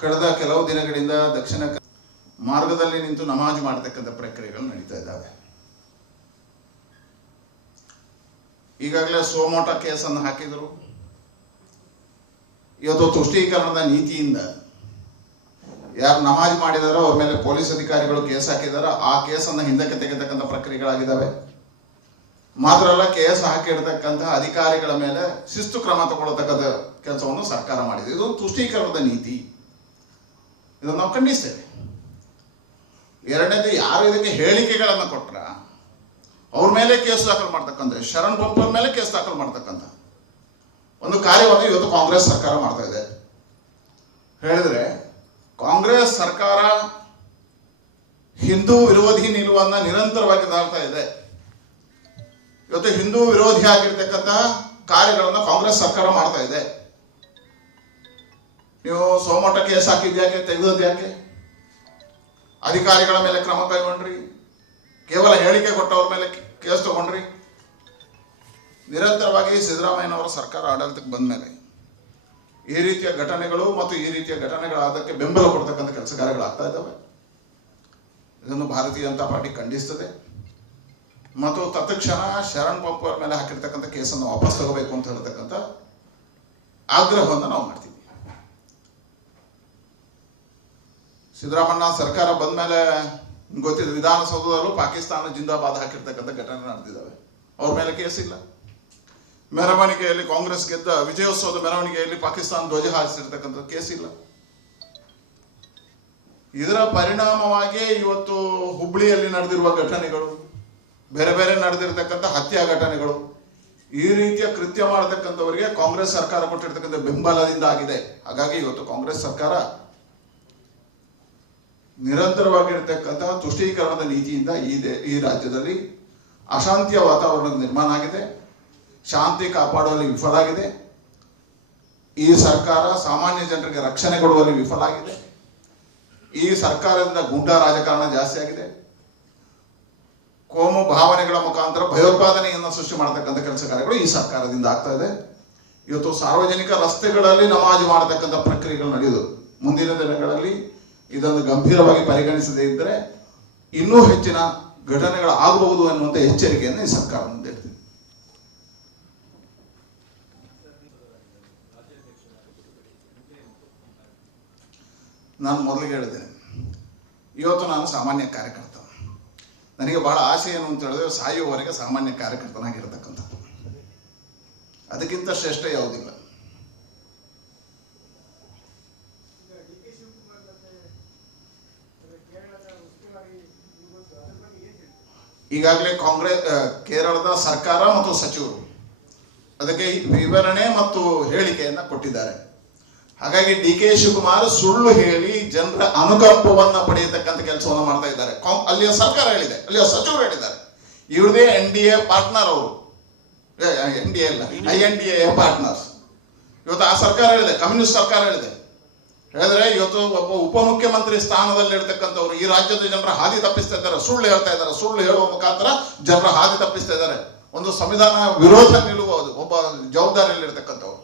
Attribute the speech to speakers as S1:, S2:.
S1: ಕಳೆದ ಕೆಲವು ದಿನಗಳಿಂದ ದಕ್ಷಿಣ ಮಾರ್ಗದಲ್ಲಿ ನಿಂತು ನಮಾಜ್ ಮಾಡತಕ್ಕಂಥ ಪ್ರಕ್ರಿಯೆಗಳು ನಡೀತಾ ಇದ್ದಾವೆ. ಈಗಾಗಲೇ ಸೋಮೋಟ ಕೇಸನ್ನು ಹಾಕಿದರು. ಇವತ್ತು ತುಷ್ಟೀಕರಣದ ನೀತಿಯಿಂದ ಯಾರು ನಮಾಜ್ ಮಾಡಿದಾರೋ ಅವ್ರ ಮೇಲೆ ಪೊಲೀಸ್ ಅಧಿಕಾರಿಗಳು ಕೇಸ್ ಹಾಕಿದಾರೋ ಆ ಕೇಸನ್ನು ಹಿಂದಕ್ಕೆ ತೆಗೆತಕ್ಕಂಥ ಪ್ರಕ್ರಿಯೆಗಳಾಗಿದ್ದಾವೆ. ಮಾತ್ರ ಅಲ್ಲ, ಕೇಸ್ ಹಾಕಿರ್ತಕ್ಕಂಥ ಅಧಿಕಾರಿಗಳ ಮೇಲೆ ಶಿಸ್ತು ಕ್ರಮ ತಗೊಳ್ಳತಕ್ಕಂಥ ಕೆಲಸವನ್ನು ಸರ್ಕಾರ ಮಾಡಿದೆ. ಇದು ತುಷ್ಟೀಕರಣದ ನೀತಿ. ಇದನ್ನು ನಾವು ಖಂಡಿಸ್ತೇವೆ. ಎರಡನೇದು ಯಾರು ಇದಕ್ಕೆ ಹೇಳಿಕೆಗಳನ್ನು ಕೊಟ್ರ, ಅವ್ರ ಮೇಲೆ ಕೇಸ್ ದಾಖಲು ಮಾಡ್ತಕ್ಕಂಥ, ಶರಣ್ ಪಂಪರ್ ಮೇಲೆ ಕೇಸ್ ದಾಖಲು ಮಾಡ್ತಕ್ಕಂಥ ಒಂದು ಕಾರ್ಯವನ್ನು ಇವತ್ತು ಕಾಂಗ್ರೆಸ್ ಸರ್ಕಾರ ಮಾಡ್ತಾ ಇದೆ. ಹೇಳಿದ್ರೆ, ಕಾಂಗ್ರೆಸ್ ಸರ್ಕಾರ ಹಿಂದೂ ವಿರೋಧಿ ನಿಲುವನ್ನ ನಿರಂತರವಾಗಿ ತಾಳ್ತಾ ಇದೆ. ಇವತ್ತು ಹಿಂದೂ ವಿರೋಧಿ ಆಗಿರ್ತಕ್ಕಂತಹ ಕಾರ್ಯಗಳನ್ನು ಕಾಂಗ್ರೆಸ್ ಸರ್ಕಾರ ಮಾಡ್ತಾ ಇದೆ. ನೀವು ಸೋಮಟಕ್ಕೆ ಕೇಸ್ ಹಾಕಿದ್ಯಾಕೆ ತೆಗೆದದ್ದು ಯಾಕೆ ಅಧಿಕಾರಿಗಳ ಮೇಲೆ ಕ್ರಮ ಕೈಗೊಂಡ್ರಿ. ಕೇವಲ ಹೇಳಿಕೆ ಕೊಟ್ಟವ್ರ ಮೇಲೆ ಕೇಸ್ ತಗೊಂಡ್ರಿ. ನಿರಂತರವಾಗಿ ಸಿದ್ದರಾಮಯ್ಯನವರ ಸರ್ಕಾರ ಆಡಳಿತಕ್ಕೆ ಬಂದ ಮೇಲೆ ಈ ರೀತಿಯ ಘಟನೆಗಳು ಮತ್ತು ಈ ರೀತಿಯ ಘಟನೆಗಳಾದಕ್ಕೆ ಬೆಂಬಲ ಕೊಡ್ತಕ್ಕಂಥ ಕೆಲಸ ಕಾರ್ಯಗಳಾಗ್ತಾ ಇದ್ದಾವೆ. ಇದನ್ನು ಭಾರತೀಯ ಜನತಾ ಪಾರ್ಟಿ ಖಂಡಿಸ್ತದೆ. ಮತ್ತು ತತ್ಕ್ಷಣ ಶರಣ್ ಪಂಪ್ ಅವರ ಮೇಲೆ ಹಾಕಿರ್ತಕ್ಕಂಥ ಕೇಸನ್ನು ವಾಪಸ್ ತಗೋಬೇಕು ಅಂತ ಹೇಳ್ತಕ್ಕಂಥ ಆಗ್ರಹವನ್ನು ನಾವು ಮಾಡ್ತೀವಿ. ಸಿದ್ದರಾಮಣ್ಣ ಸರ್ಕಾರ ಬಂದ ಮೇಲೆ ಗೊತ್ತಿದೆ, ವಿಧಾನಸೌಧದಲ್ಲೂ ಪಾಕಿಸ್ತಾನ ಜಿಂದಾಬಾದ್ ಹಾಕಿರ್ತಕ್ಕಂಥ ಘಟನೆ ನಡೆದಿದ್ದಾವೆ. ಅವ್ರ ಮೇಲೆ ಕೇಸ್ ಇಲ್ಲ. ಮೆರವಣಿಗೆಯಲ್ಲಿ ಕಾಂಗ್ರೆಸ್ ಗೆದ್ದ ವಿಜಯೋತ್ಸವದ ಮೆರವಣಿಗೆಯಲ್ಲಿ ಪಾಕಿಸ್ತಾನ ಧ್ವಜ ಹಾರಿಸಿರ್ತಕ್ಕಂಥ ಕೇಸ್ ಇಲ್ಲ. ಇದರ ಪರಿಣಾಮವಾಗಿ ಇವತ್ತು ಹುಬ್ಳಿಯಲ್ಲಿ ನಡೆದಿರುವ ಘಟನೆಗಳು, ಬೇರೆ ಬೇರೆ ನಡೆದಿರ್ತಕ್ಕಂಥ ಹತ್ಯಾ ಘಟನೆಗಳು, ಈ ರೀತಿಯ ಕೃತ್ಯ ಮಾಡತಕ್ಕಂಥವರಿಗೆ ಕಾಂಗ್ರೆಸ್ ಸರ್ಕಾರ ಕೊಟ್ಟಿರ್ತಕ್ಕಂಥ ಬೆಂಬಲದಿಂದ ಆಗಿದೆ. ಹಾಗಾಗಿ ಇವತ್ತು ಕಾಂಗ್ರೆಸ್ ಸರ್ಕಾರ ನಿರಂತರವಾಗಿರ್ತಕ್ಕಂತಹ ತುಷ್ಟೀಕರಣದ ನೀತಿಯಿಂದ ಈ ದೇ, ಈ ರಾಜ್ಯದಲ್ಲಿ ಅಶಾಂತಿಯ ವಾತಾವರಣ ನಿರ್ಮಾಣ ಆಗಿದೆ. ಶಾಂತಿ ಕಾಪಾಡುವಲ್ಲಿ ವಿಫಲ ಆಗಿದೆ. ಈ ಸರ್ಕಾರ ಸಾಮಾನ್ಯ ಜನರಿಗೆ ರಕ್ಷಣೆ ಕೊಡುವಲ್ಲಿ ವಿಫಲ ಆಗಿದೆ. ಈ ಸರ್ಕಾರದಿಂದ ಗುಂಡಾ ರಾಜಕಾರಣ ಜಾಸ್ತಿ ಆಗಿದೆ. ಕೋಮು ಭಾವನೆಗಳ ಮುಖಾಂತರ ಭಯೋತ್ಪಾದನೆಯನ್ನು ಸೃಷ್ಟಿ ಮಾಡತಕ್ಕಂಥ ಕೆಲಸ ಕಾರ್ಯಗಳು ಈ ಸರ್ಕಾರದಿಂದ ಆಗ್ತಾ ಇದೆ. ಇವತ್ತು ಸಾರ್ವಜನಿಕ ರಸ್ತೆಗಳಲ್ಲಿ ನಮಾಜ್ ಮಾಡತಕ್ಕಂಥ ಪ್ರಕ್ರಿಯೆಗಳು ನಡೆಯುವುದು ಮುಂದಿನ ದಿನಗಳಲ್ಲಿ. ಇದನ್ನು ಗಂಭೀರವಾಗಿ ಪರಿಗಣಿಸದೇ ಇದ್ದರೆ ಇನ್ನೂ ಹೆಚ್ಚಿನ ಘಟನೆಗಳು ಆಗಬಹುದು ಅನ್ನುವಂಥ ಎಚ್ಚರಿಕೆಯನ್ನು ಈ ಸರ್ಕಾರ ಮುಂದಿಡ್ತೀವಿ ನಾನು ಮೊದಲಿಗೆ ಹೇಳಿದೆ, ಇವತ್ತು ನಾನು ಸಾಮಾನ್ಯ ಕಾರ್ಯಕರ್ತ. ನನಗೆ ಬಹಳ ಆಸೆ ಏನು ಅಂತ ಹೇಳಿದ್ರೆ ಸಾಯುವವರೆಗೆ ಸಾಮಾನ್ಯ ಕಾರ್ಯಕರ್ತನಾಗಿರ್ತಕ್ಕಂಥದ್ದು. ಅದಕ್ಕಿಂತ ಶ್ರೇಷ್ಠ ಯಾವುದಿಲ್ಲ
S2: ಈಗ ಡಿ ಕೆ ಶಿವಕುಮಾರ್ ಮತ್ತೆ ಅಂದ್ರೆ ಕೇರಳದ ಉಸ್ತುವಾರಿ ಇವತ್ತು ಅದ್ರ ಬಗ್ಗೆ ಏನ್ ಹೇಳ್ತೀರಿ
S1: ಈಗಾಗಲೇ ಕಾಂಗ್ರೆಸ್ ಕೇರಳದ ಸರ್ಕಾರ ಮತ್ತು ಸಚಿವರು ಅದಕ್ಕೆ ವಿವರಣೆ ಮತ್ತು ಹೇಳಿಕೆಯನ್ನು ಕೊಟ್ಟಿದ್ದಾರೆ. ಹಾಗಾಗಿ ಡಿ ಕೆ ಶಿವಕುಮಾರ್ ಸುಳ್ಳು ಹೇಳಿ ಜನರ ಅನುಕಂಪವನ್ನು ಪಡೆಯತಕ್ಕಂಥ ಕೆಲಸವನ್ನು ಮಾಡ್ತಾ ಇದ್ದಾರೆ. ಅಲ್ಲಿಯ ಸರ್ಕಾರ ಹೇಳಿದೆ. ಅಲ್ಲಿಯ ಸಚಿವರು ಹೇಳಿದ್ದಾರೆ. ಇವ್ರದೇ ಎನ್ ಡಿ ಎ ಪಾರ್ಟ್ನರ್ ಅವರು. ಎನ್ ಡಿ ಎ ಅಲ್ಲ I N D A partners. ಇವತ್ತು ಆ ಸರ್ಕಾರ ಹೇಳಿದೆ ಕಮ್ಯುನಿಸ್ಟ್ ಸರ್ಕಾರ ಹೇಳಿದೆ. ಹೇಳಿದ್ರೆ ಇವತ್ತು ಒಬ್ಬ ಉಪಮುಖ್ಯಮಂತ್ರಿ ಸ್ಥಾನದಲ್ಲಿ ಇರ್ತಕ್ಕಂಥವ್ರು ಈ ರಾಜ್ಯದ ಜನರ ಹಾದಿ ತಪ್ಪಿಸ್ತಾ ಇದ್ದಾರೆ, ಸುಳ್ಳು ಹೇಳ್ತಾ ಇದ್ದಾರೆ, ಸುಳ್ಳು ಹೇಳುವ ಮುಖಾಂತರ ಜನರ ಹಾದಿ ತಪ್ಪಿಸ್ತಾ ಇದ್ದಾರೆ. ಒಂದು ಸಂವಿಧಾನ ವಿರೋಧ ನಿಲ್ಲುವ ಒಬ್ಬ ಜವಾಬ್ದಾರಿಯಲ್ಲಿ ಇರ್ತಕ್ಕಂಥವ್ರು